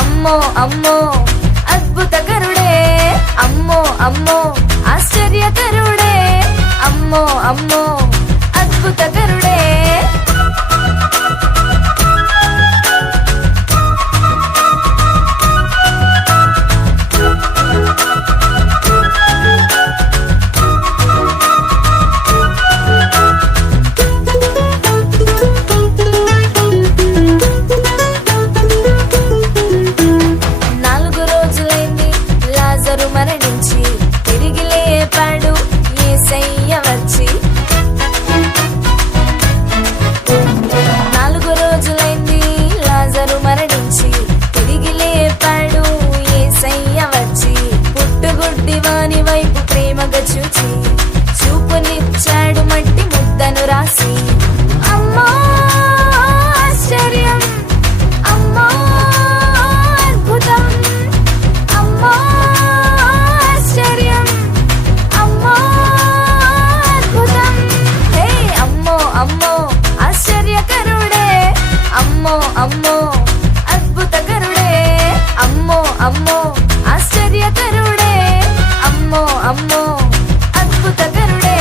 అమ్మో అమ్మో అద్భుతకరుడే, అమ్మో అమ్మో ఆశ్చర్యకరుడే, అమ్మో అమ్మో అద్భుతకరుడే. మరణించి తిరిగి లేపాడు యేసయ్య వచ్చి. 4 రోజులైంది లాజరు మరణించి తిరిగి లేపాడు యేసయ్య వచ్చి. పుట్టుగుడ్డి వాని వైపు ప్రేమగా చూచి చూపునిచ్చాడు మట్టి ముద్దను రాసి. అమ్మో ఆశ్చర్యం, అమ్మో అద్భుతం, అమ్మో అమ్మో ఆశ్చర్యకరుడే, అమ్మో అమ్మో అద్భుతకరుడే, అమ్మో అమ్మో ఆశ్చర్యకరుడే, అమ్మో అమ్మో అద్భుతకరుడే.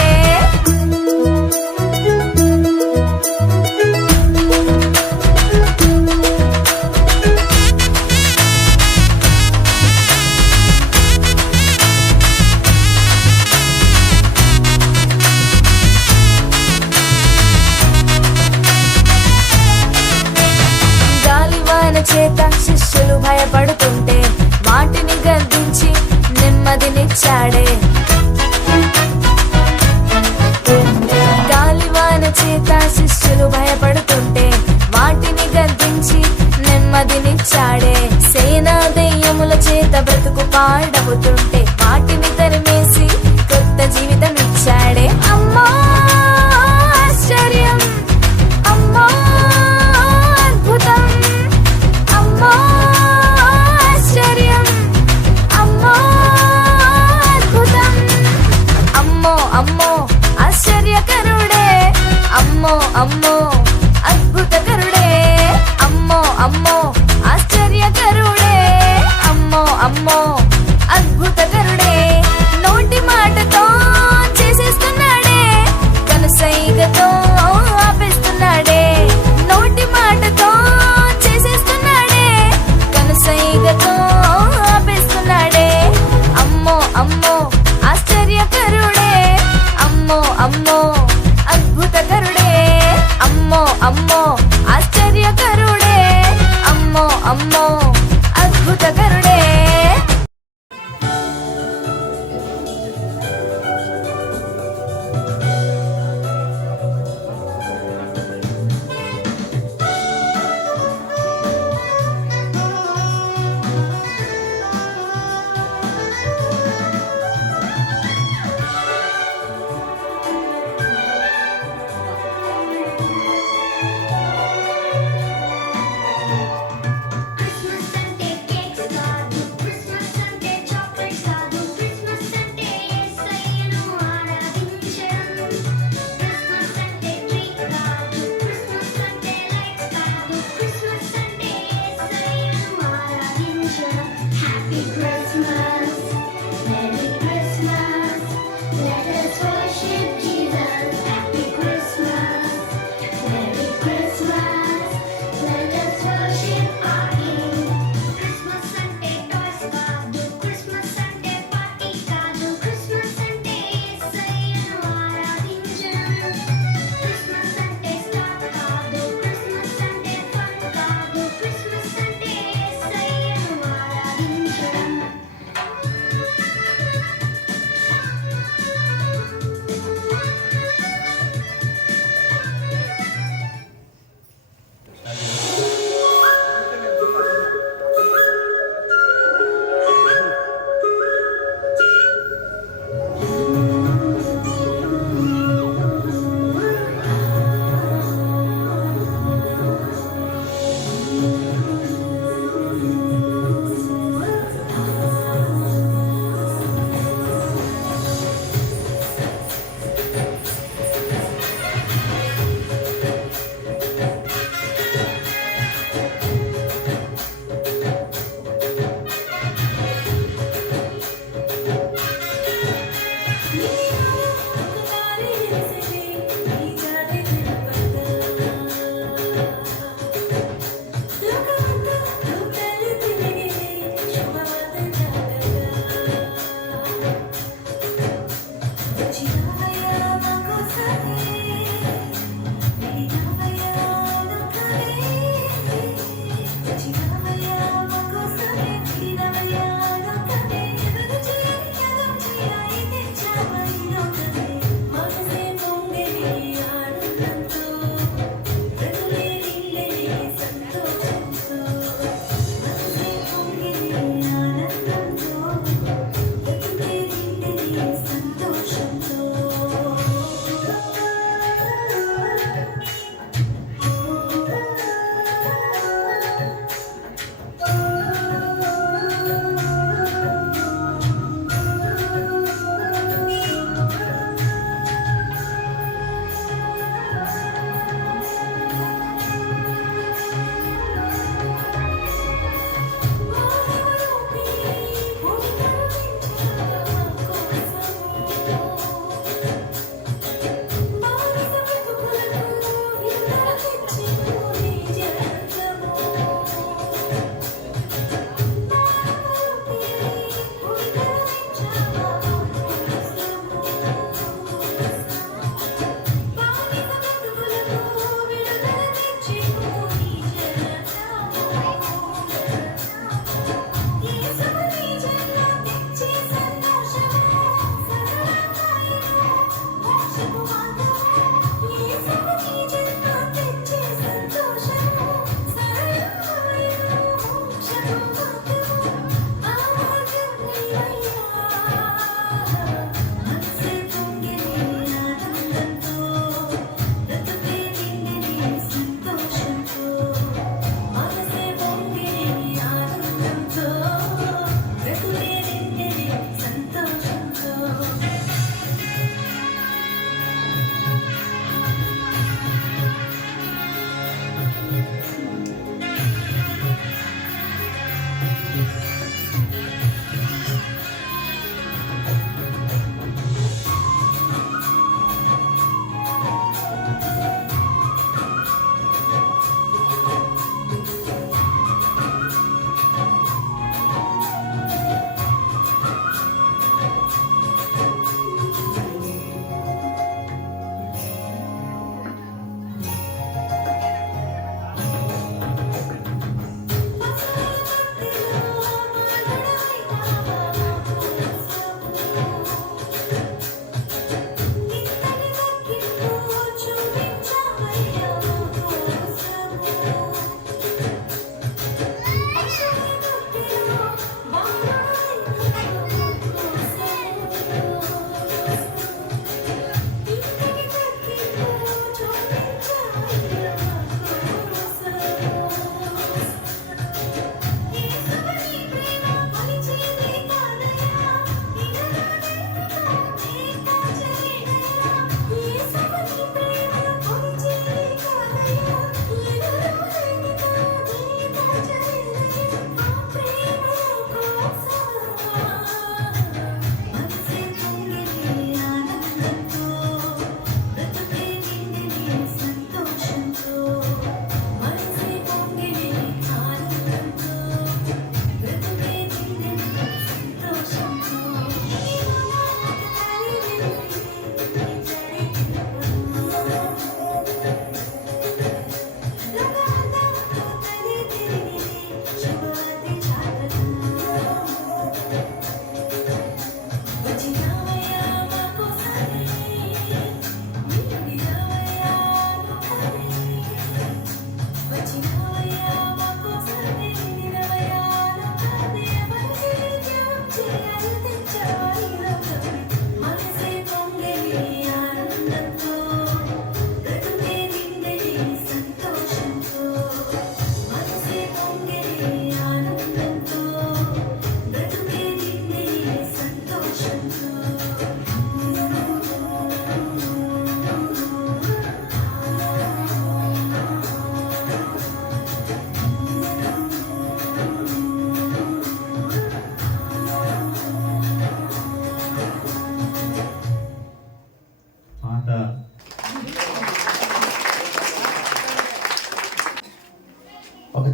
చేత శిష్యులు భయపడుతుంటే వాటిని గద్దించి నెమ్మదినిచ్చాడే. గాలివాన చేత శిష్యులు భయపడుతుంటే వాటిని గద్దించి నెమ్మదినిచ్చాడే. సేనా దెయ్యముల చేత బ్రతుకు పాడవుతుంటే వాటిని తరిమేసి కొత్త జీవితం ఇచ్చాడే. అమ్మో ఆశ్చర్యం, అమ్మో అద్భుతం, అమ్మో ఆశ్చర్యం, అమ్మో అద్భుతం, అమ్మో అమ్మో ఆశ్చర్యకరుడే, అమ్మో అమ్మో అద్భుతకరుడే, అమ్మో అమ్మో ఆశ్చర్యకరుడే, అమ్మో అమ్మో అద్భుతకరుడే. నోటి మాటతో చేసేస్తున్నాడే, కనుసైగతో ఆపేస్తున్నాడే. నోటి మాటతో చేసేస్తున్నాడే, కనుసైగతో ఆపేస్తున్నాడే. అమ్మో అమ్మో ఆశ్చర్యకరుడే, అమ్మో అమ్మో అద్భుతకరుడే, అమ్మో అమ్మో ఆశ్చర్యకరుడే, అమ్మో అమ్మో అద్భుతకరుడే.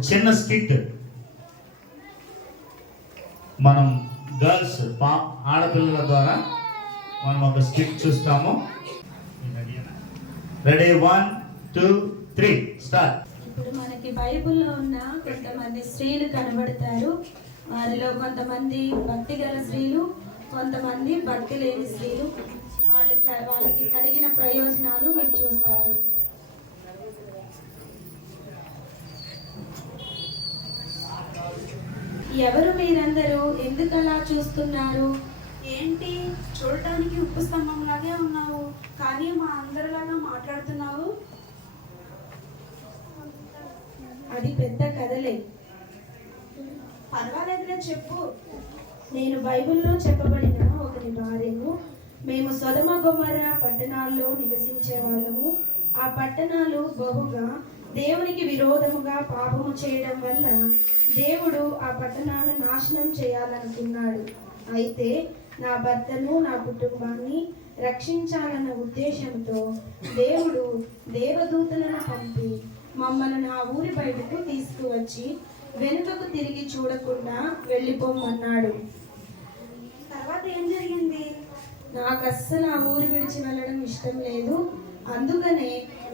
చిన్న స్కిట్ మనం గర్ల్స్ ఆడపిల్లల ద్వారా మనం ఒక స్కిట్ చూస్తాము. Ready 1 2 3 start. ఇప్పుడు మనకి బైబిల్లో ఉన్న కొంతమంది స్త్రీలు కనబడతారు. వారిలో కొంతమంది భక్తి గల స్త్రీలు, కొంతమంది భక్తి లేని స్త్రీలు. వాళ్ళకి కలిగిన ప్రయోజనాలు మీరు చూస్తారు. ఎవరు మీరందరూ? ఎందుకు అలా చూస్తున్నారు? ఏంటి చూడటానికి ఉప్పు స్తంభం లాగే ఉన్నావు, కానీ మా అందరిలాగా మాట్లాడుతున్నావు? అది పెద్ద కథలే. పర్వాలేదులే చెప్పు. నేను బైబిల్లో చెప్పబడిన ఒకరి భార్యను. మేము సొదొమ గొమొర్రా పట్టణాల్లో నివసించే వాళ్ళము. ఆ పట్టణాలు బహుగా దేవునికి విరోధముగా పాపము చేయడం వల్ల దేవుడు ఆ పట్టణాలను నాశనం చేయాలనుకున్నాడు. అయితే నా భర్తను, నా కుటుంబాన్ని రక్షించాలన్న ఉద్దేశంతో దేవుడు దేవదూతలను పంపి మమ్మల్ని ఆ ఊరి బయటకు తీసుకువచ్చి వెనుకకు తిరిగి చూడకుండా వెళ్ళిపోమన్నాడు. తర్వాత ఏం జరిగింది? నాకు అస్సలు ఆ ఊరు విడిచి వెళ్ళడం ఇష్టం లేదు. అందుకనే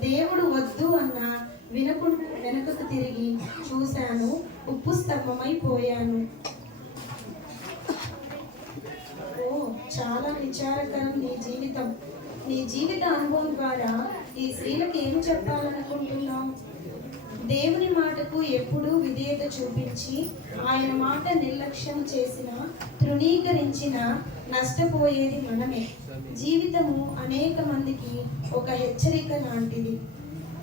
దేవుడు వద్దు అన్న వినకుండా వెనుకకు తిరిగి చూశాను, ఉప్పు స్తంభమైపోయాను. ఓ, చాలా విచారకరం నీ జీవిత అనుభవం ద్వారా ఈ స్త్రీలకు ఏమి చెప్పాలనుకుంటున్నావు? దేవుని మాటకు ఎప్పుడూ విధేయత చూపించి ఆయన మాట నిర్లక్ష్యం చేసిన, తృణీకరించిన నష్టపోయేది మనమే. జీవితము అనేక మందికి ఒక హెచ్చరిక లాంటిది.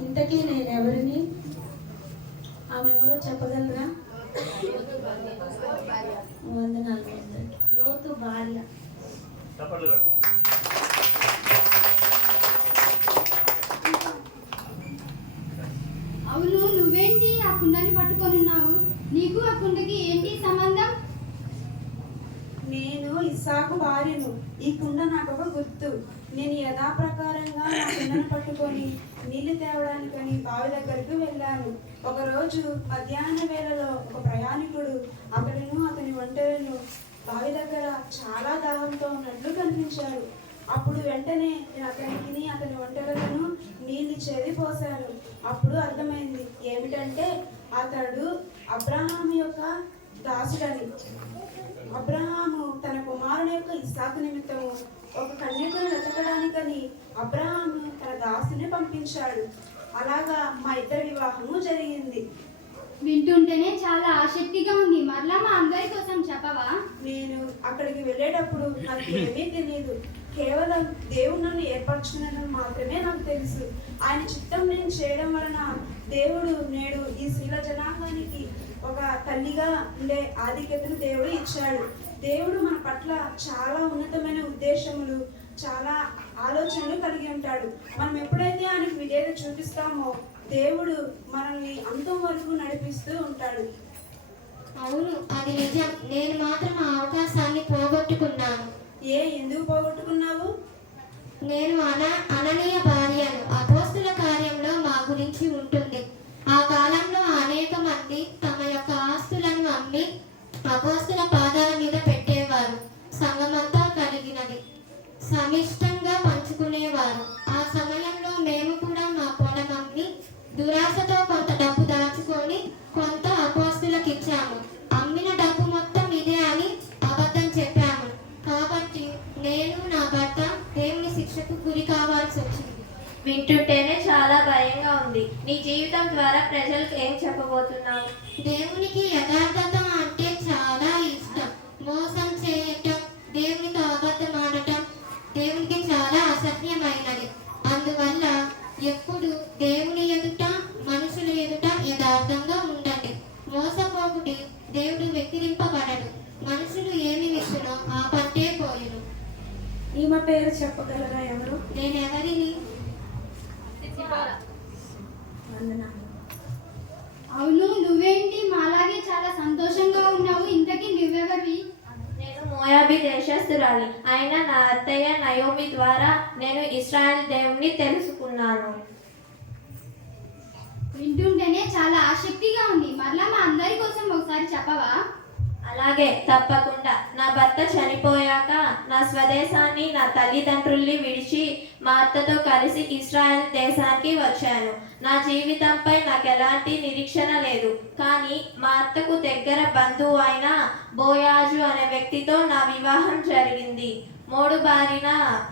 ఇంతకీ నేనెవరిని? ఆమె ఎవరో చెప్పగలరా? వందనాలు. లోతు భార్య. అవును, నువ్వేంటి ఆ కుండని పట్టుకొని ఉన్నావు? నీకు ఆ కుండకి ఏంటి సంబంధం? నేను ఇస్సాకు భార్యను. ఈ కుండ నాకు ఒక గుర్తు. నేను యథాప్రకారంగా నా కుండను పట్టుకొని నీళ్లు తేవడానికని బావి దగ్గరికి వెళ్ళాను. ఒకరోజు మధ్యాహ్న వేళలో ఒక ప్రయాణికుడు అతడును అతని ఒంటెలను బావి దగ్గర చాలా దాహంతో ఉన్నట్లు కనిపించారు. అప్పుడు వెంటనే నేను అతనికి అతని ఒంటెలను నీళ్ళు ఇచ్చేది పోశాను. అప్పుడు అర్థమైంది ఏమిటంటే అతడు అబ్రహాము యొక్క దాసుడని. అబ్రహాము తన కుమారుని యొక్క ఇస్సాకు నిమిత్తము ఒక కన్యకను వెతకడానికని అబ్రహాము తన దాసుని పంపించాడు. అలాగా మా ఇద్దరి వివాహము జరిగింది. వింటుంటేనే చాలా ఆసక్తిగా ఉంది. మరలా మా అందరి కోసం చెప్పవా? నేను అక్కడికి వెళ్ళేటప్పుడు నాకు ఏమీ తెలియదు. కేవలం దేవుడు నన్ను ఏర్పరచుకున్నాడని మాత్రమే నాకు తెలుసు. ఆయన చిత్తం నేను చేయడం వలన దేవుడు నేడు ఈ స్త్రీల జనాంగానికి ఒక తల్లిగా ఉండే ఆధిక్యతను దేవుడు ఇచ్చాడు. దేవుడు మన పట్ల చాలా ఉన్నతమైన ఉద్దేశములు, చాలా ఆలోచనలు కలిగి ఉంటాడు. మనం ఎప్పుడైతే ఆయనకు విధేయత చూపిస్తామో దేవుడు మనల్ని అంతం వరకు నడిపిస్తూ ఉంటాడు. అవును, అది నిజం. నేను మాత్రం ఆ అవకాశాన్ని పోగొట్టుకున్నాను. ఎందుకు పోగొట్టుకున్నావు? నేను అననీయ భార్యను. అపోస్తుల కార్యంలో మా గురించి ఉంటుంది. ఆ కాలంలో అనేక మంది తమ యొక్క ఆస్తులను అమ్మి అపోస్తుల పాదాల మీద పెట్టేవారు. సంఘమంతా కలిగినది సమిష్టంగా పంచుకునేవారు. ఆ సమయంలో మేము కూడా మా పొలం అమ్మి దురాశతో కొంత డబ్బు దాచుకొని కొంత అపోస్తులకు ఇచ్చాము. అమ్మిన డబ్బు మొత్తం ఇదే అని అబద్ధం చెప్పాము. కాబట్టి నేను నా భర్త దేవుని శిక్షకు గురి కావాల్సి వచ్చింది. వింటుంటేనే చాలా భయంగా ఉంది. నీ జీవితం ద్వారా ప్రజలకు ఏం చెప్పబోతున్నావు? దేవునికి యథార్థత అంటే చాలా ఇష్టం. మోసం చేయటం, దేవునితో అబద్ధం ఆడటం దేవునికి చాలా అసహ్యమైనది. అందువల్ల ఎప్పుడు దేవుని ఎదుట, మనుషుల ఎదుట యథార్థంగా ఉండండి. మోసపోకుడి, దేవుడు వెక్కిరింపబడడు. మనుషులు ఏమి విషునో ఆ పట్టే పోయును. ఈమె పేరు చెప్పగలరా? ఎవరు? నేనెవరిని? వందనాలు. అవును, నువ్వేంటి మాలాగే చాలా సంతోషంగా ఉన్నావు? ఇంతకీ నువ్వెవరివి? నేను మోయాబీ దేశస్థురాలి అయిన నా అత్తయ్య నయోమి ద్వారా నేను ఇశ్రాయేల్ దేవుణ్ణి తెలుసుకున్నాను. వింటుంటేనే చాలా ఆసక్తిగా ఉంది. మరలా మా అందరి కోసం ఒకసారి చెప్పవా? అలాగే, తప్పకుండా. నా భర్త చనిపోయాక నా స్వదేశాన్ని, నా తల్లిదండ్రుల్ని విడిచి మా అత్తతో కలిసి ఇస్రాయెల్ దేశానికి వచ్చాను. నా జీవితంపై నాకు ఎలాంటి నిరీక్షణ లేదు. కానీ మా అత్తకు దగ్గర బంధువు అయిన బోయాజు అనే వ్యక్తితో నా వివాహం జరిగింది. మోడుబారిన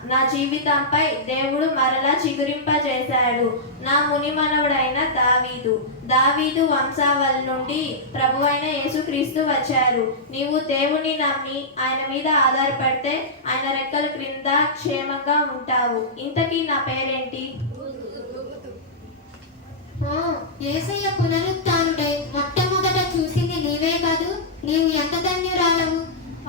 నా జీవితంపై దేవుడు మరలా చిగురింపజేశాడు. నా మునిమనవుడైన దావీదు వంశావళి నుండి ప్రభువైన యేసుక్రీస్తు వచ్చారు. నీవు దేవుని నమ్మి ఆయన మీద ఆధారపడితే ఆయన రెక్కల క్రింద క్షేమంగా ఉంటావు. ఇంతకీ నా పేరేంటి? యేసయ్య పునరుత్థానుడై మొట్టమొదట చూసింది నీవే కాదు. నీవు ఎంత ధన్యురాలవు.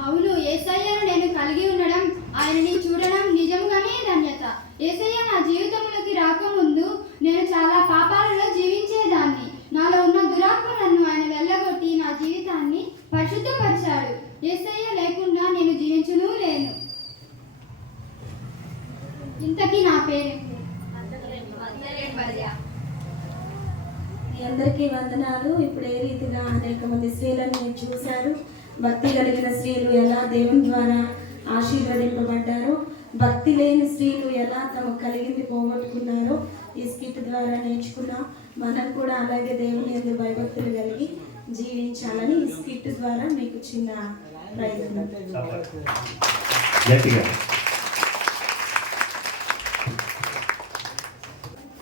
అవును, యేసయ్యను నేను కలిగి ఉండడం, ఆయనని చూడడం నిజంగానే ధన్యత. యేసయ్య నా జీవితంలోకి రాకముందు నేను చాలా పాపాలలో జీవించేదాన్ని. నాలో ఉన్న దురాత్మలను ఆయన వెళ్ళగొట్టి నా జీవితాన్ని పరిశుద్ధపరిచాడు. యేసయ్య లేకుండా నేను జీవించను లేను. ఇంతకీ నా పేరేంటి? మీ అందరికీ వందనాలు. ఇప్పుడు ఏ రీతిగా అనేక మంది స్త్రీలను మీరు చూశారు. భక్తి కలిగిన స్త్రీలు ఎలా దేవుని ద్వారా ఆశీర్వదింపబడ్డారు, భక్తి లేని స్త్రీలు ఎలా తమకు కలిగింది పోగొట్టుకున్నారో ఈ స్కిట్ ద్వారా నేర్చుకున్నాం. మనం కూడా అలాగే దేవుని యందు భయభక్తులు కలిగి జీవించాలని ఈ స్కిట్ ద్వారా మీకు చిన్న ప్రయత్నం. గట్టిగా.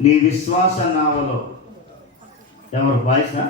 నీ విశ్వాస నావలో ఎవరు బాయ్సా?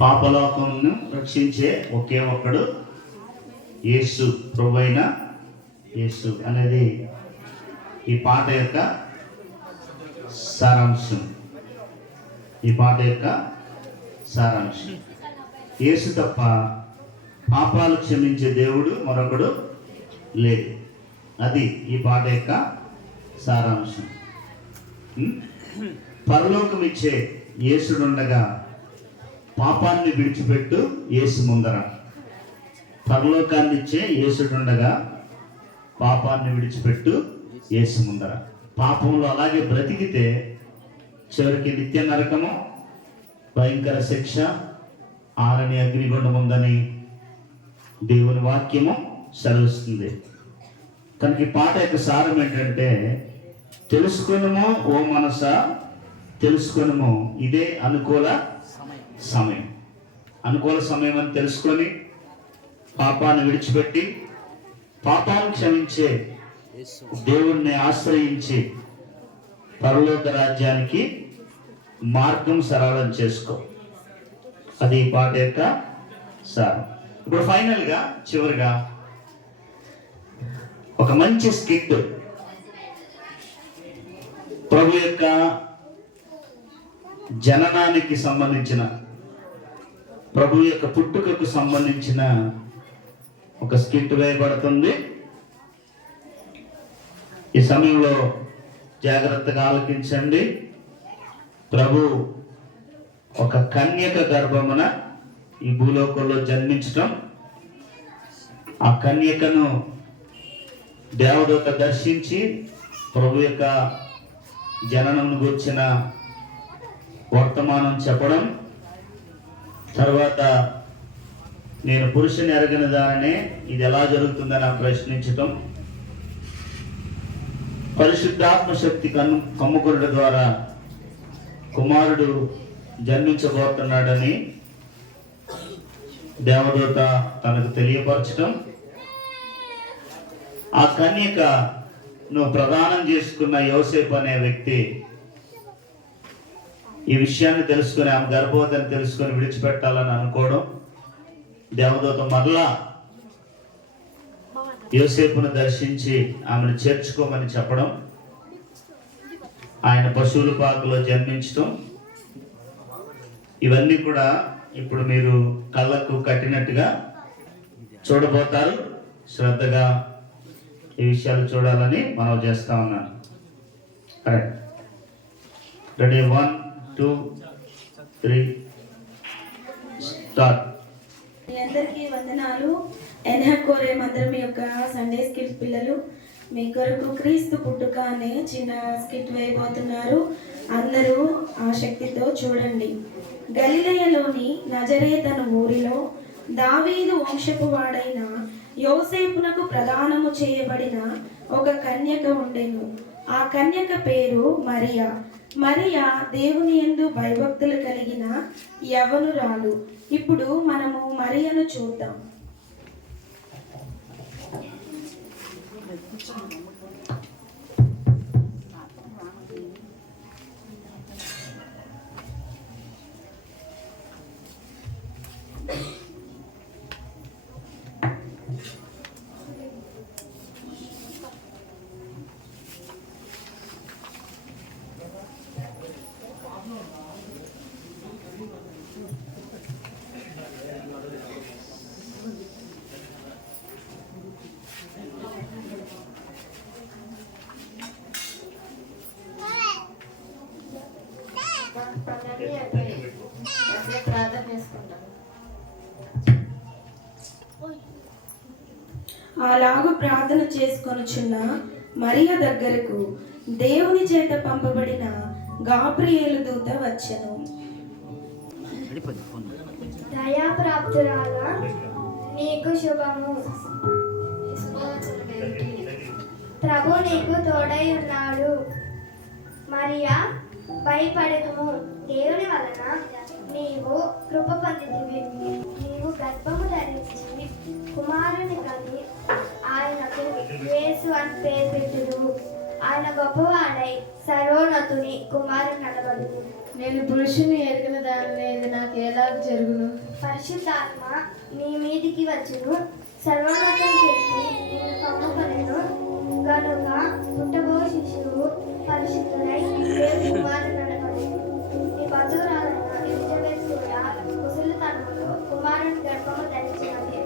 పాపలోకమును రక్షించే ఒకే ఒక్కడు యేసు, ప్రభువైన యేసు అనేది ఈ పాట యొక్క సారాంశం. యేసు తప్ప పాపాలు క్షమించే దేవుడు మరొకడు లేడు. అది ఈ పాట యొక్క సారాంశం. పరలోకం ఇచ్చే యేసుడుండగా పాపాన్ని విడిచిపెట్టు యేసు ముందర. పరలోకాన్ని ఇచ్చే యేసుడుండగా పాపాన్ని విడిచిపెట్టు యేసు ముందర. పాపంలో అలాగే బ్రతికితే చివరికి నిత్య నరకము, భయంకర శిక్ష, ఆరని అగ్నిగుండం ఉందని దేవుని వాక్యము సెలవిస్తుంది. కనుక ఈ పాట యొక్క సారం ఏంటంటే, తెలుసుకొనుము ఓ మనస, తెలుసుకొనుము ఇదే అనుకూల సమయం. అనుకూల సమయం అని తెలుసుకొని పాపాన్ని విడిచిపెట్టి పాపాన్ని క్షమించే దేవుణ్ణి ఆశ్రయించి పరలోక రాజ్యానికి మార్గం సరళం చేసుకో. అది ఈ పాట యొక్క సారం. ఇప్పుడు ఫైనల్గా చివరిగా ఒక మంచి స్కిట్, ప్రభు యొక్క జననానికి సంబంధించిన, ప్రభు యొక్క పుట్టుకకు సంబంధించిన ఒక స్కిట్ వేయబడుతుంది. ఈ సమయంలో జాగ్రత్తగా ఆలకించండి. ప్రభు ఒక కన్యక గర్భమున ఈ భూలోకంలో జన్మించటం, ఆ కన్యకను దేవదూత దర్శించి ప్రభు యొక్క జననం గురించిన వర్తమానం చెప్పడం, తర్వాత నేను పురుషుని ఎరగిన దానినే ఇది ఎలా జరుగుతుందని ప్రశ్నించటం, పరిశుద్ధాత్మ శక్తి కమ్ముకునుట ద్వారా కుమారుడు జన్మించబోతున్నాడని దేవదూత తనకు తెలియపరచటం, ఆ కన్యకను ప్రదానం చేసుకున్న యోసేపు అనే వ్యక్తి ఈ విషయాన్ని తెలుసుకొని, ఆమె గర్భవతిని తెలుసుకొని విడిచిపెట్టాలని అనుకోవడం, దేవదూత మరలా యోసేపును దర్శించి ఆమెను చేర్చుకోమని చెప్పడం, ఆయన పశువుల పాకలో జన్మించడం, ఇవన్నీ కూడా ఇప్పుడు మీరు కళ్ళకు కట్టినట్టుగా చూడబోతారు. శ్రద్ధగా ఈ విషయాలు చూడాలని మనం చేస్తా ఉన్నాను. కరెక్ట్. Ready, 1 2 3 start. మీ అందరికీ వందనాలు. ఎన్హకోరే మందిరం యొక్క సండే స్కిట్ పిల్లలు మీ కొరకు క్రీస్తు పుట్టుక అనే చిన్న స్కిట్ వేయబోతున్నారు. అందరూ ఆసక్తితో చూడండి. గలిలయలోని నజరేతను ఊరిలో దావీదు వంశపు వాడైన యోసేపునకు ప్రదానము చేయబడిన ఒక కన్యక ఉండెను. ఆ కన్యక పేరు మరియా. మరియా దేవుని యందు భయభక్తులు కలిగిన యవనురాలు. ఇప్పుడు మనము మరియను చూద్దాం. అలాగు ప్రార్థన చేసుకొనుచున్న మరియ దగ్గరకు దేవుని చేత పంపబడిన గాబ్రియేలు దూత వచ్చెను. దయాప్రాప్తురాల నీకు శుభము, ప్రభు నీకు తోడై ఉన్నాడు. మరియా భయపడకము, దేవుని వలన నీవు కృప పొందితివి. నీవు గర్భము ధరించి కుమారుని కని ఆయనకు యేసు అని పేరు పెట్టుదువు. ఆయన గొప్పవాడై సర్వోన్నతుని కుమారుని అనబడును. నేను పురుషుని ఎరిగిన దాని లేదు, నాకు ఎలా జరుగును? పరిశుద్ధాత్మ నీ మీదికి వచ్చును, సర్వోన్నతం చెప్పి నేను కమ్ముకొనెను గనుక పుట్టబో శిశువు పరిశుద్ధుడై దేవుని కుమారుని అనబడును. నీ బంధువురాలైన ఎలిజబెత్ కూడా ముసలితనములో కుమారుని గర్భము ధరించినది.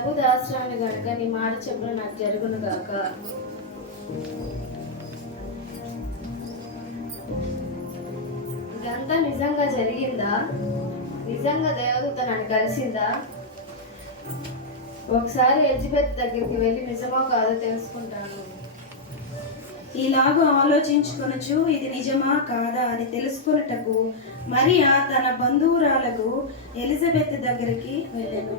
డబ్బు దాస్రాను గనుక నీ మాట చెప్పున నాకు జరుగును గాక. ఇదంతా నిజంగా జరిగిందా? నిజంగా దేవదూత నన్ను కలిసిందా? ఒకసారి ఎలిజబెత్ దగ్గరికి వెళ్ళి నిజమో కాదో తెలుసుకుంటాను. ఇలాగూ ఆలోచించుకొనొచ్చు ఇది నిజమా కాదా అని తెలుసుకొనుటకు మరియా తన బంధువురాలకు ఎలిజబెత్ దగ్గరికి వెళ్ళాను.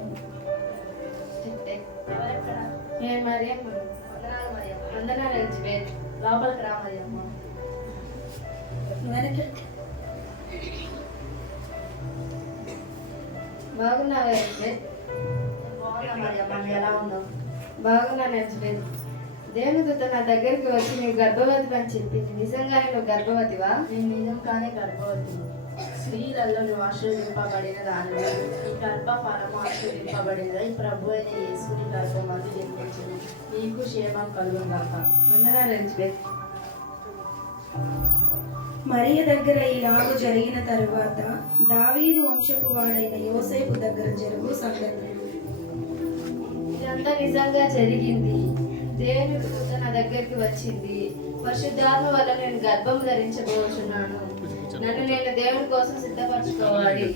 నేను మరియమ్మ. వందనాలు ఎలిజబెత్. లోపలికి రా మరియమ్మ. బాగున్నావా ఎలిజబెత్? ఎలా ఉన్నావు? బాగున్నాను ఎలిజబెత్. దేవుని దూత నా దగ్గరికి వచ్చి నీవు గర్భవతి అని చెప్పింది. నిజంగానే నువ్వు గర్భవతివా? నేను నిజంగానే గర్భవతి. స్త్రీలలో నువ్వు ఆశీర్వదింపబడిన దానివి. ఈ గర్భఫలము ఆశీర్వదింపబడినది. ప్రభు అయిన యేసుని గర్భమందు జన్మించింది. నీకు క్షేమం కలుగుగాక. వందనాలు ఎలిజబెత్. మరియ దగ్గర ఇలాగూ జరిగిన తరువాత దావీదు వంశపు వాడైన యోసేపు దగ్గర జరుగు సంగతి. ఇదంతా నిజంగా జరిగింది. దేవుని దూత నా దగ్గరికి వచ్చింది. పరిశుద్ధాత్మ వల్ల నేను గర్భం ధరించబోచున్నాను. నన్ను నేను దేవుని కోసం సిద్ధపరచుకోవాలి.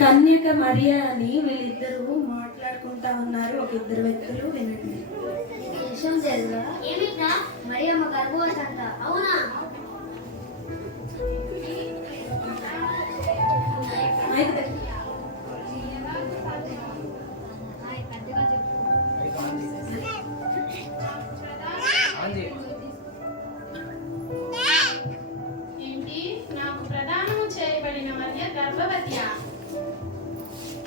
కన్యక మరియా అని వీళ్ళిద్దరూ మాట్లాడుకుంటా ఉన్నారు. ఒక ఇద్దరు వ్యక్తులు వినండి. ఏమిటా? మరియమ్మ గర్భవతి అంట. అవునా? ఏంటి? నాకు ప్రదానము చేయబడిన మధ్య గర్భవతియా?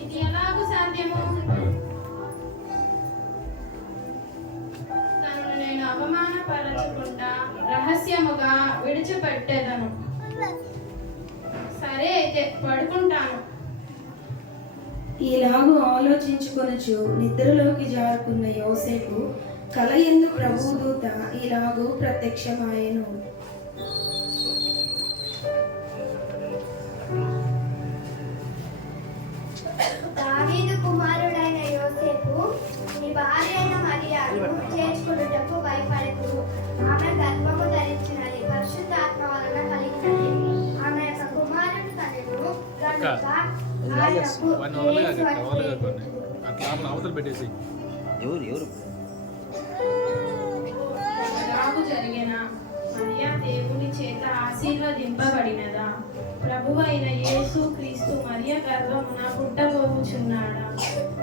ఇది ఎలాగూ సాధ్యము? తనను నేను అవమానపరచకుండా రహస్యముగా విడిచిపెట్టేదను. సరే అయితే పడుకుంటాను. ఇలాగూ ఆలోచించుకొనొచ్చు నిద్రలోకి జారుకున్న యోసేపు కలయందు ప్రభుదూత ఇలాగూ ప్రత్యక్షమాయెను. దావీదు కుమారుడైన యోసేపు, నీ భార్య అయిన మరియను చేర్చుకొనుటకు భయపడకు. ఆమె గర్భము ధరించినది పరిశుద్ధాత్మ వలన కలిగినది. ఆమె యొక్క కుమారుడు కనును కనుక ఆయనకు యేసు అని పేరు పెట్టుదురు. ఎలాగూ జరిగిన మరియా దేవుని చేత ఆశీర్వదింపబడినదా? ప్రభువైన యేసు క్రీస్తు మరియ గర్భమున పుట్టబోచున్నాడా?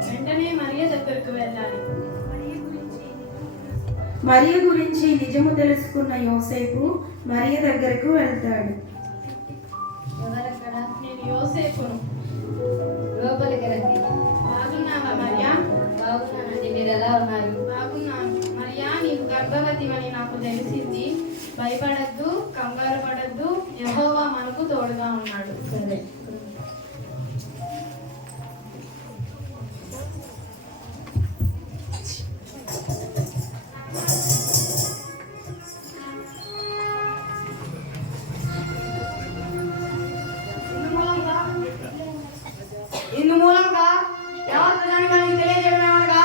వెంటనే మరియ దగ్గరకు వెళ్ళాలి. మరియ గురించి నిజము తెలుసుకున్న యోసేపు మరియ దగ్గరకు వెళ్తాడు. ఎవరక్కడ? నేను యోసేపును. లోపలికి రండి. బాగున్నావా మరియా? బాగున్నానండి. మీరు ఎలా ఉన్నారు? బాగున్నాను. మరియా, నీవు గర్భవతివని నాకు తెలిసింది. భయపడద్దు, కంగారు పడద్దు. యెహోవా మనకు తోడుగా ఉన్నాడు. సరే. ఇందు మూలంగా యావత్ ప్రజానికానికి తెలియజేయడమేమనగా,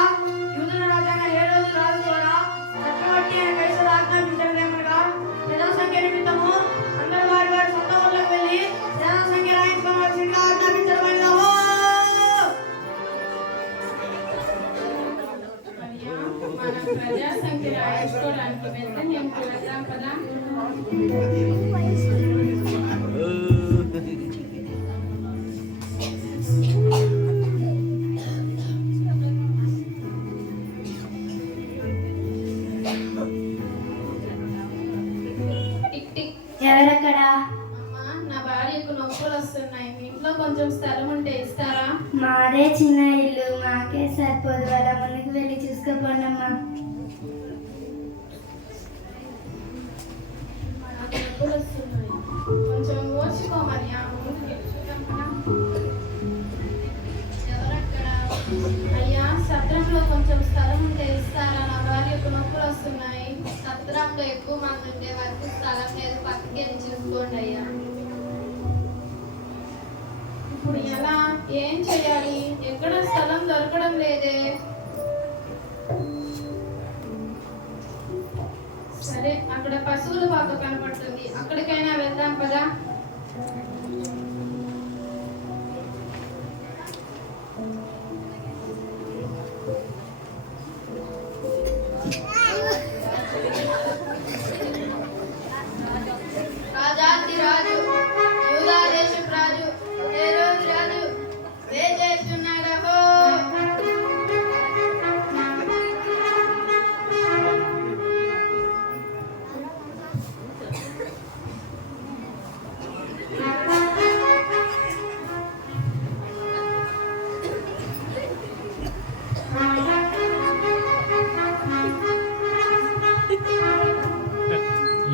యూదుల రాజైన హేరోదు రాజు ద్వారా చక్రవర్తి అయిన కైసరు ఆజ్ఞాపించడమేమనగా, ప్రజల సంఖ్య నిమిత్తము అందరూ వారి వారి సొంత ఊర్లకు వెళ్ళి ప్రజల సంఖ్య రాయించుకోవాల్సిందిగా ఆజ్ఞాపించడమైనదో. మరియా, మనం ప్రజా సంఖ్య రాయించుకోవడానికి వెళ్తే నేను వెళ్తాం కదా. టిక్ టిక్. ఎవరక్కడ? అమ్మా, నా భార్యకు నొప్పులు వస్తున్నాయి. మీ ఇంట్లో కొంచెం స్థలం ఉంటే ఇస్తారా? మాదే చిన్న ఇల్లు, మాకే సరిపోదు. వాళ్ళ ముందుకు వెళ్ళి చూసుకోపోండమ్మా. నాకు నొప్పులు వస్తున్నాయి. కొంచెం ఓర్చుకో మరియా. ముందుకు వెళ్ళి చూద్దాం కదా. ఎవరక్కడ? అయ్యా, సత్రంలో కొంచెం స్థలం ఉంటే ఇస్తారా? నా భార్యకు నొప్పులు వస్తున్నాయి. వస్తున్నాయి. సత్రంలో ఎక్కువ మంది ఉండే వరకు స్థలం లేదు, పక్కకెళ్ళి చూసుకోండి అయ్యా. ఇప్పుడు ఎలా, ఏం చేయాలి? ఎక్కడ స్థలం దొరకడం లేదే. సరే, అక్కడ పశువుల పాక కనపడుతుంది, అక్కడికైనా వెళ్దాం పదా. రాజాది రాజు, యూదా దేశపు రాజు, హేరోదు రాజు వేచేస్తున్నాడహో.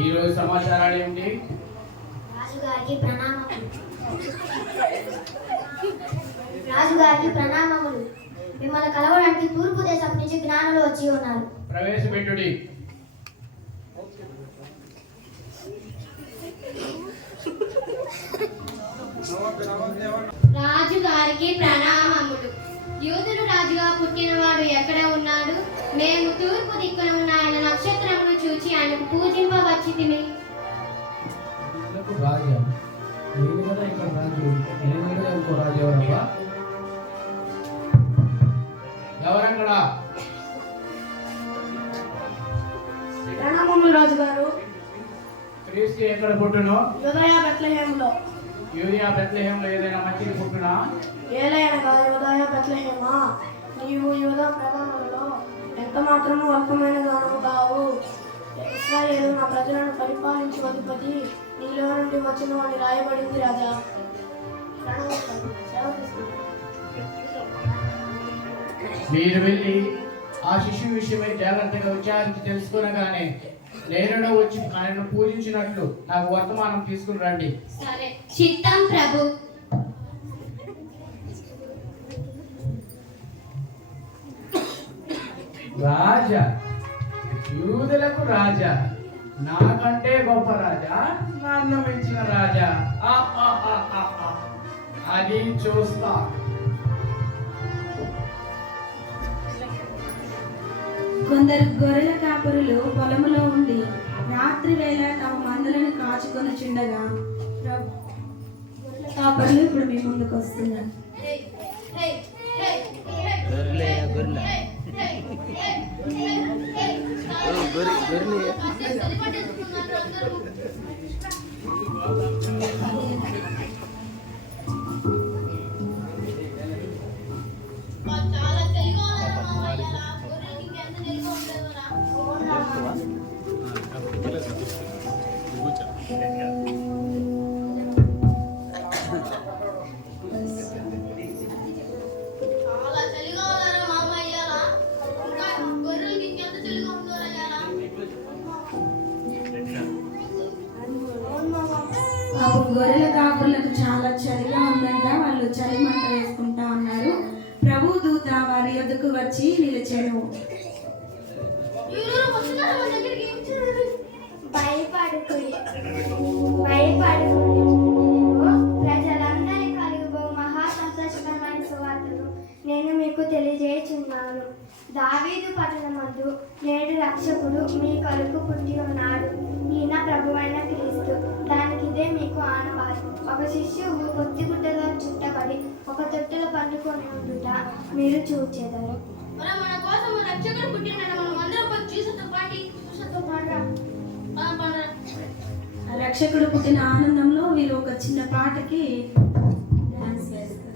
ఈరోజు సమాచారాలు ఏమిటి? రాజుగారికి ప్రణామములు. రాజుగారికి ప్రణామములు. మిమ్మల్ని కలవడానికి తూర్పు దేశం నుంచి జ్ఞానులు వచ్చి ఉన్నారు. ప్రవేశపెట్టుడి. రాజుగారికి ప్రణామములు. యూదులు రాజుగా పుట్టినవాడు ఎక్కడ ఉన్నాడు? మేము తూర్పు దిక్కున ఉన్న ఆయన నక్షత్రమును చూచి ఆయనకు పూజింపవచ్చితిమి. రాజా, నేను కదా ఇక్కడ రాజు, నేను కదా ఇంకో రాజు. ఎవరబ్బా? ఎవరక్కడ? ప్రణామములు రాజుగారు. క్రీస్తు ఎక్కడ పుట్టును? యూదయ బెత్లెహేములో. యూరియా బెత్లెహేంలో ఏదైనా మంచిది పుట్టునా? ఏలయనగా యూదయ బెత్లెహేమా, నీవు యూదా ప్రధానులలో ఎంత మాత్రము అల్పమైనగాను కావు. ఇశ్రాయేలు నా ప్రజలను పరిపాలించు అధిపతి నీలో నుండి వచ్చును అని రాయబడింది రాజా. మీరు వెళ్ళి ఆ శిశువు విషయమై జాగ్రత్తగా విచారించి తెలుసుకునగానే నేను వచ్చి ఆయనను పూజించినట్లు నాకు వర్తమానం తీసుకుని రండి. సరే, చిత్తం ప్రభు. రాజా, యూదులకు రాజా, నాకంటే గొప్ప రాజా, నన్ను మించిన రాజా. ఆ, ఆ, ఆ, ఆ, ఆ. అది చూస్తా. కొందరు గొర్రెల కాపరులు పొలములో ఉండి రాత్రి వేళ తమ మందలను కాచుకొని చుండగా గొర్రెల కాపరులు ఇప్పుడు మీ ముందుకు వస్తున్నారు. చాలా తెలివిగా ఉన్నారు మామయ్య. గొర్రెలకి ఇంకెంత తెలివి ఉండేవరా. చాలా తెలివిగా ఉన్నారు మామయ్య. ఇంకా గొర్రెలకి ఇంకెంత తెలివిగా ఉండేవారా. పాపం గొర్రెల కాపరులకు చాలా చలిగా ఉందంట. వాళ్ళు చలి మంట వేసుకుంటా ఉన్నారు. ప్రభు దూత వారి యొద్దకు వచ్చి నిలిచెను. భయపడుకుడి, ప్రజలందరి కలుగు మహా సంతోషకరమైన సువార్తను నేను మీకు తెలియజేయుచున్నాను. దావీదు పట్టణమందు నేడు రక్షకుడు మీ కొరకు పుట్టి ఉన్నాడు. ఈయన ప్రభువైన క్రీస్తు. దానికి ఇదే మీకు ఆనవాలు. ఒక శిష్యువు పొత్తిగుడ్డలో చుట్టబడి ఒక తొట్టెలో పండుకొని ఉండుట మీరు చూచెదరు. మన కోసం రక్షకుడు పుట్టినాడు. మనం అందరం చూసతో పాటు రక్షకుడు పుట్టిన ఆనందంలో వీరు ఒక చిన్న పాటకి డాన్స్ వేస్తారు.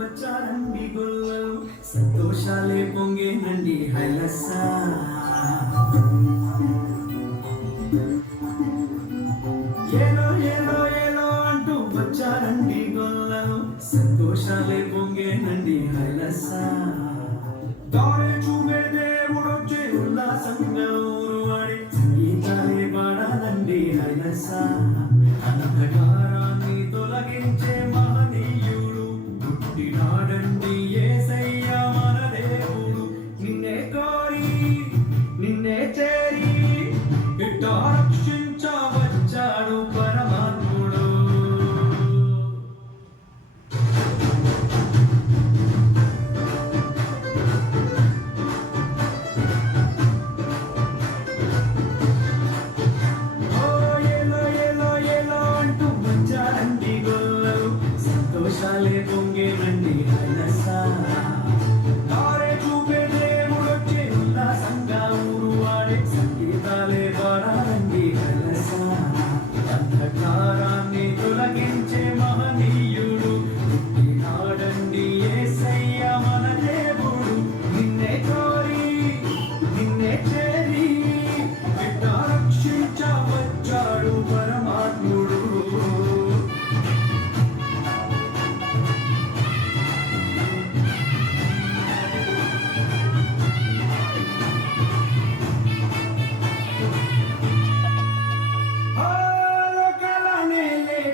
వచ్చారండి గొల్లలు, సంతోషాలే పొంగేనండి హైలస్సా. ఏలో ఏలో ఏలో అంటూ వచ్చారండి గొల్లలు, సంతోషాలే పొంగేనండి హైలస్సా. దారే చూపే దేవుడొచ్చే ఉల్లాసంగా ఊరు వాడి సంగీతాలే పాడాలండి హైలస్సా. అంధకారాన్ని తొలగించే మహనీయుడు పుట్టినాడండి యేసయ్య మన దేవుడు.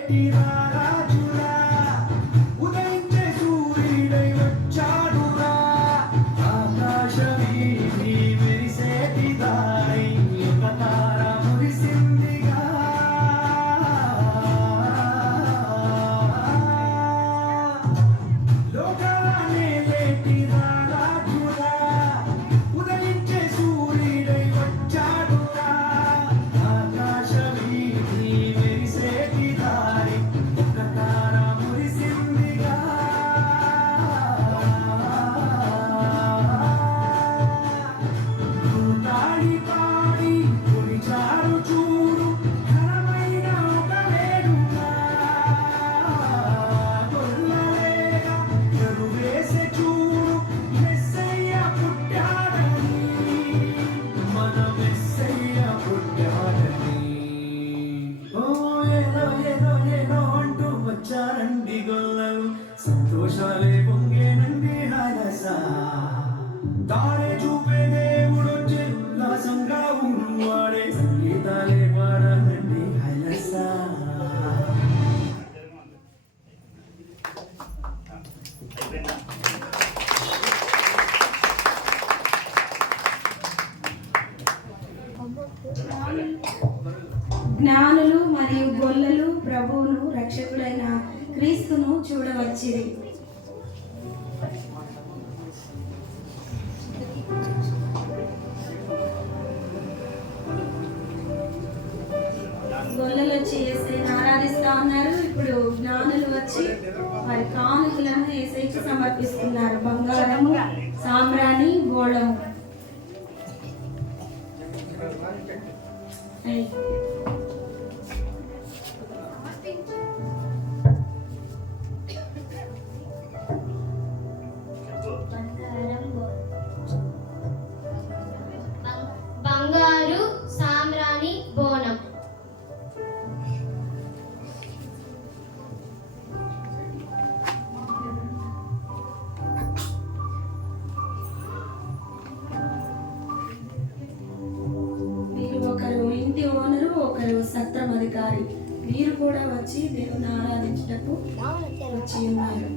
లేటి రాజురా ఉదయించే సూర్యుడై వచ్చాడురా ఆకాశవీధి మెరిసేటి దారి ఒక తార మురిసిందిగా లోకాలనే లేటి రాజురా ఉదయించే సూర్యుడై వచ్చాడురా ఆకాశవీధి మెరిసేటి దారి ఒక తార మురిసిందిగా తాడి పాడి కొలిచారు చూడు ఘనమైన ఒక వేడుక కొల్లలేగా ఎరువేసే చూడు మెస్సయ్య పుట్టాడని మన మెస్సయ్య పుట్టాడని ఓ ఏదో ఏదో ఏదో అంటూ వచ్చారండి గొల్లలు సంతోషాలే పొంగేనండి హరస తానే చూపే దేవుడొచ్చే ఉల్లాసంగా వాడే సంగీతాలే పాడానండి హైలస జ్ఞానులు మరియు గొల్లలు ప్రభువును రక్షకుడైన క్రీస్తును చూడవచ్చిరి. గొల్లలు వచ్చి యేసయ్యను ఆరాధిస్తా ఉన్నారు. ఇప్పుడు జ్ఞానులు వచ్చి వారి కానుకలను యేసయ్యకు సమర్పిస్తున్నారు. బంగారము, సాంబ్రాణి, గోళము. బంగారు, సామ్రాణి, బోనం. వీరు ఒకరు ఇంటి ఓనరు, ఒకరు సత్రం అధికారి. వీరు కూడా వచ్చి దేవుని ఆరాధించుటకు వచ్చి ఉన్నారు.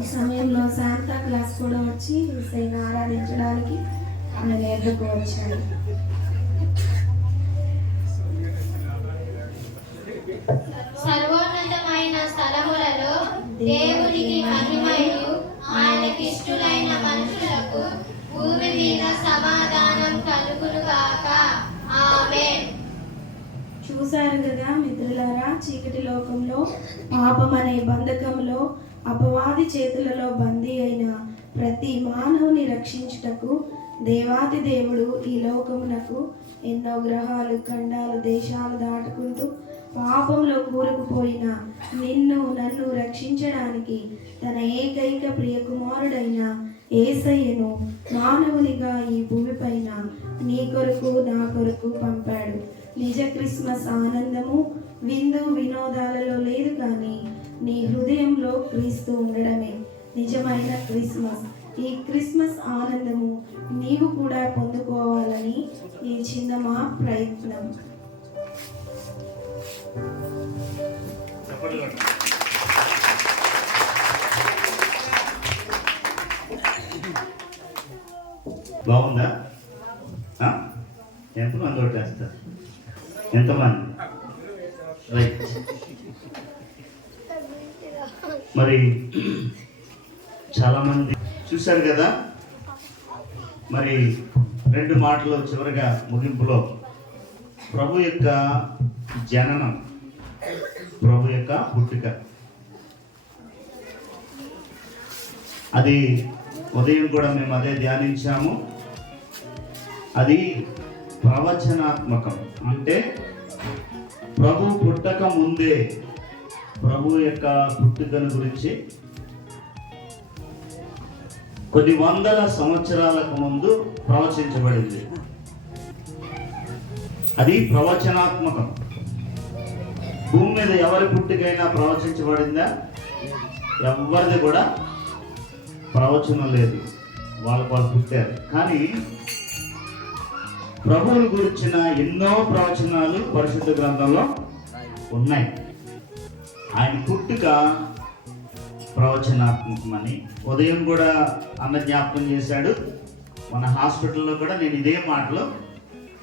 ఈ సమయంలో శాంతా క్లాస్ కూడా వచ్చి యేసయ్యను ఆరాధించడానికి ఆయన ఎదుర్కొ వచ్చాడు. సర్వోన్నతమైన స్థలములలో దేవునికి మహిమయు ఆయనకిష్టులైన మనుషులకు భూమి మీద సమాధానం కలుగునుగాక. ఆమేన్. చూశారు కదా మిత్రులారా, చీకటి లోకంలో పాపం అనే బంధకంలో అపవాది చేతులలో బందీ అయిన ప్రతి మానవుని రక్షించుటకు దేవాది దేవుడు ఈ లోకమునకు ఎన్నో గ్రహాలు, ఖండాలు, దేశాలు దాటుకుంటూ పాపంలో కూరుకుపోయిన నిన్ను నన్ను రక్షించడానికి తన ఏకైక ప్రియకుమారుడైన యేసయ్యను మానవునిగా ఈ భూమిపైన నీ కొరకు నా కొరకు పంపాడు. నిజ క్రిస్మస్ ఆనందము విందు వినోదాలలో లేదు, కానీ నీ హృదయంలో క్రీస్తు ఉండడమే నిజమైన క్రిస్మస్. ఈ క్రిస్మస్ ఆనందము నీవు కూడా పొందుకోవాలని ఈ చిన్న మా ప్రయత్నం. బాగుందా? ఎంతమంది ఓటేస్తారు? ఎంతమంది? రైట్. మరి చాలామంది చూశారు కదా. మరి 2 మాటలు చివరిగా ముగింపులో ప్రభు యొక్క జననం, ప్రభు యొక్క పుట్టుక, అది ఉదయం కూడా మేము అదే ధ్యానించాము. అది ప్రవచనాత్మకం. అంటే ప్రభు పుట్టక ముందే ప్రభు యొక్క పుట్టుకను గురించి కొన్ని వందల సంవత్సరాలకు ముందు ప్రవచించబడింది. అది ప్రవచనాత్మకం. భూమి మీద ఎవరి పుట్టుకైనా ప్రవచించబడిందా? ఎవరిది కూడా ప్రవచనం లేదు, వాళ్ళు పుట్టారు. కానీ ప్రభువుని గురించిన ఎన్నో ప్రవచనాలు పరిశుద్ధ గ్రంథంలో ఉన్నాయి. ఆయన పుట్టుక ప్రవచనాత్మకమని ఉదయం కూడా అన్న జ్ఞాపకం చేశాడు. మన హాస్పిటల్లో కూడా నేను ఇదే మాటలో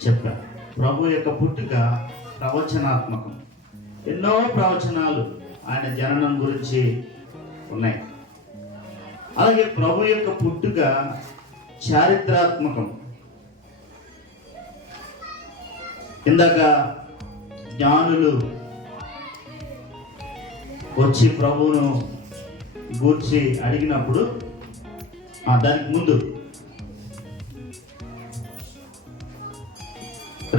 చెప్పాను. ప్రభు యొక్క పుట్టుక ప్రవచనాత్మకం. ఎన్నో ప్రవచనాలు ఆయన జననం గురించి ఉన్నాయి. అలాగే ప్రభు యొక్క పుట్టుక చారిత్రాత్మకం. ఇందాక జ్ఞానులు వచ్చి ప్రభువును గూర్చి అడిగినప్పుడు దానికి ముందు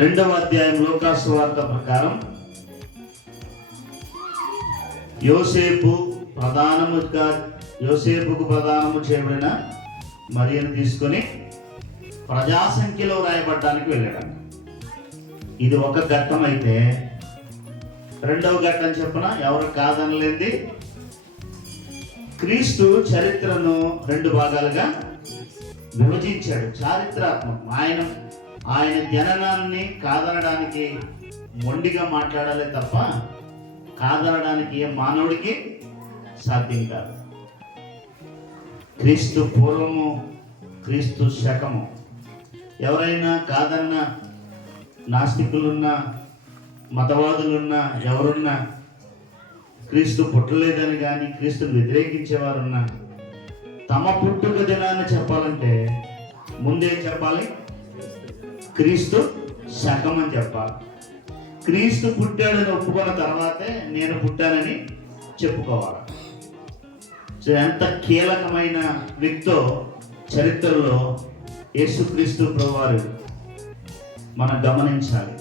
2వ అధ్యాయం లూకా సువార్త ప్రకారం యోసేపుకు ప్రధానము చేయబడిన మరియను తీసుకొని ప్రజాసంఖ్యలో రాయబడ్డానికి వెళ్ళాడు. ఇది ఒక ఘట్టం అయితే, రెండవ ఘట్టం చెప్పిన ఎవరు కాదనలేంది, క్రీస్తు చరిత్రను 2 భాగాలుగా విభజించాడు. చారిత్రాత్మకం. ఆయన జననాన్ని కాదనడానికి మొండిగా మాట్లాడాలి తప్ప కాదనడానికి ఏ మానవుడికి సాధ్యం కాదు. క్రీస్తు పూర్వము, క్రీస్తు శకము. ఎవరైనా కాదన్న నాస్తికులున్నా, మతవాదులున్నా, ఎవరున్నా, క్రీస్తు పుట్టలేదని కానీ క్రీస్తుని వ్యతిరేకించేవారున్నా, తమ పుట్టుక దినాన్ని చెప్పాలంటే ముందేం చెప్పాలి? క్రీస్తు శకం అని చెప్పాలి. క్రీస్తు పుట్టాడని ఒప్పుకున్న తర్వాతే నేను పుట్టానని చెప్పుకోవాలి. సో ఎంత కీలకమైన వ్యక్తో చరిత్రలో యేసుక్రీస్తు ప్రభువారు మనం గమనించాలి.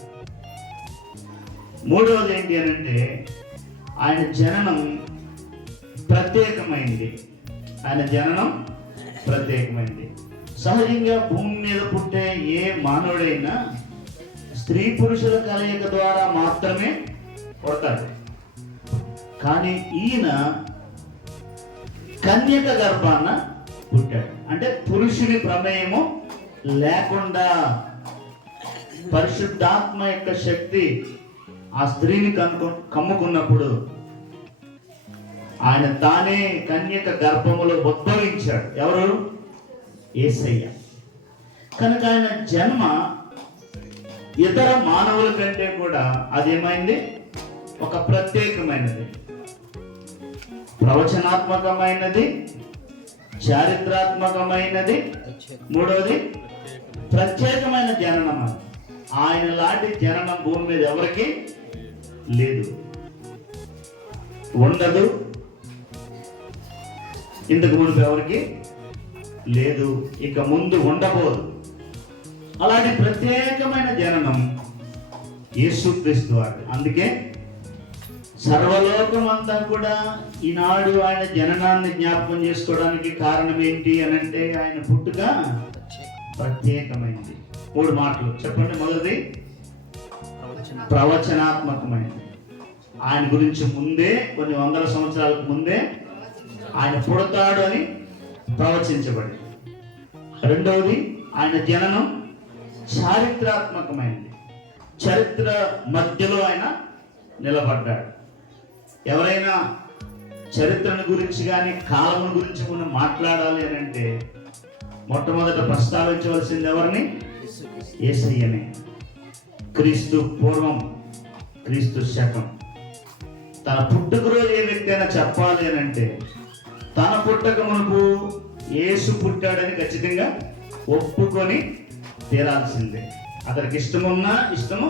మూడవది ఏంటి అని అంటే ఆయన జననం ప్రత్యేకమైంది. సహజంగా భూమి మీద పుట్టే ఏ మానవుడైనా స్త్రీ పురుషుల కలయిక ద్వారా మాత్రమే పుడతాడు. కానీ ఈయన కన్యక గర్భాన పుట్టాడు. అంటే పురుషుని ప్రమేయము లేకుండా పరిశుద్ధాత్మ యొక్క శక్తి ఆ స్త్రీని కమ్ముకున్నప్పుడు ఆయన తానే కన్యక గర్భములో ఉద్భవించాడు. ఎవరు? యేసయ్య. కనుక ఆయన జన్మ ఇతర మానవుల కంటే కూడా అదేమైంది? ఒక ప్రత్యేకమైనది, ప్రవచనాత్మకమైనది, చారిత్రాత్మకమైనది. మూడవది ప్రత్యేకమైన జననం. ఆయన లాంటి జననం భూమి మీద ఎవరికి లేదు, ఉండదు, ఇంతకు ముందు ఎవరికి లేదు, ఇక ముందు ఉండబోదు. అలాంటి ప్రత్యేకమైన జననం యేసుక్రీస్తు వారు. అందుకే సర్వలోకం అంతా కూడా ఈనాడు ఆయన జననాన్ని జ్ఞాపకం చేసుకోవడానికి కారణం ఏంటి అని అంటే ఆయన పుట్టుక ప్రత్యేకమైంది. 3 మాటలు చెప్పండి. మొదటిది ప్రవచనాత్మకమైనది. ఆయన గురించి ముందే కొన్ని వందల సంవత్సరాలకు ముందే ఆయన పుడతాడు అని ప్రవచించబడింది. రెండవది ఆయన జననం చారిత్రాత్మకమైనది. చరిత్ర మధ్యలో ఆయన నిలబడ్డాడు. ఎవరైనా చరిత్రను గురించి కానీ కాలం గురించి మనం మాట్లాడాలి అని అంటే మొట్టమొదట ప్రస్తావించవలసింది ఎవరిని? యేసయ్యనే. క్రీస్తు పూర్వం, క్రీస్తు శకం. తన పుట్టుక రోజు ఏ వ్యక్తి అయినా చెప్పాలి అని అంటే తన పుట్టక మునుపు యేసు పుట్టాడని ఖచ్చితంగా ఒప్పుకొని తీరాల్సిందే. అతనికి ఇష్టమున్నా ఇష్టము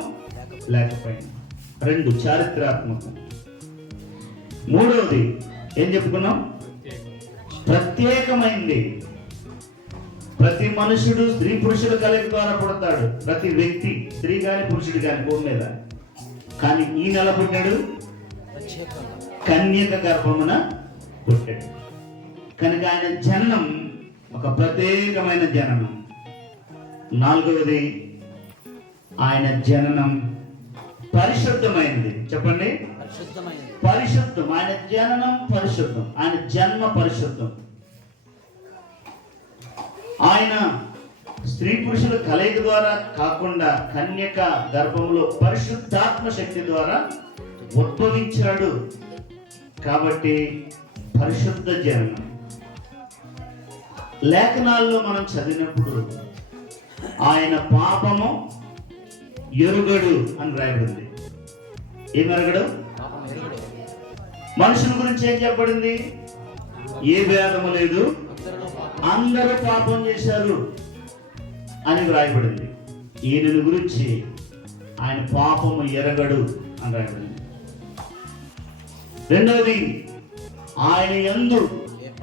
లేకపోయినా. 2 చారిత్రాత్మకం. మూడవది ఏం చెప్పుకున్నాం? ప్రత్యేకమైంది. ప్రతి మనుషుడు స్త్రీ పురుషుల కలయిక ద్వారా పుడతాడు. ప్రతి వ్యక్తి, స్త్రీ కాని పురుషుడు కాని భూమి మీద. కానీ ఈ నెల పుట్టాడు కన్యక గర్భమున పుట్టాడు. కనుక ఆయన జననం ఒక ప్రత్యేకమైన జననం. 4వది ఆయన జననం పరిశుద్ధమైనది. చెప్పండి, పరిశుద్ధం. ఆయన జననం పరిశుద్ధం, ఆయన జన్మ పరిశుద్ధం. ఆయన స్త్రీ పురుషుల కలయిక ద్వారా కాకుండా కన్యక గర్భంలో పరిశుద్ధాత్మ శక్తి ద్వారా ఉద్భవించాడు. కాబట్టి పరిశుద్ధ జననం. లేఖనాల్లో మనం చదివినప్పుడు ఆయన పాపము ఎరుగడు అని రాయబడింది. ఏమెరగడు? మనుషుల గురించి ఏం చెప్పబడింది? ఏ భేదము లేదు, అందరూ పాపం చేశారు అని వ్రాయబడింది. ఈయనను గురించి ఆయన పాపము ఎరగడు అని రాయబడింది. రెండవది, ఆయన యందు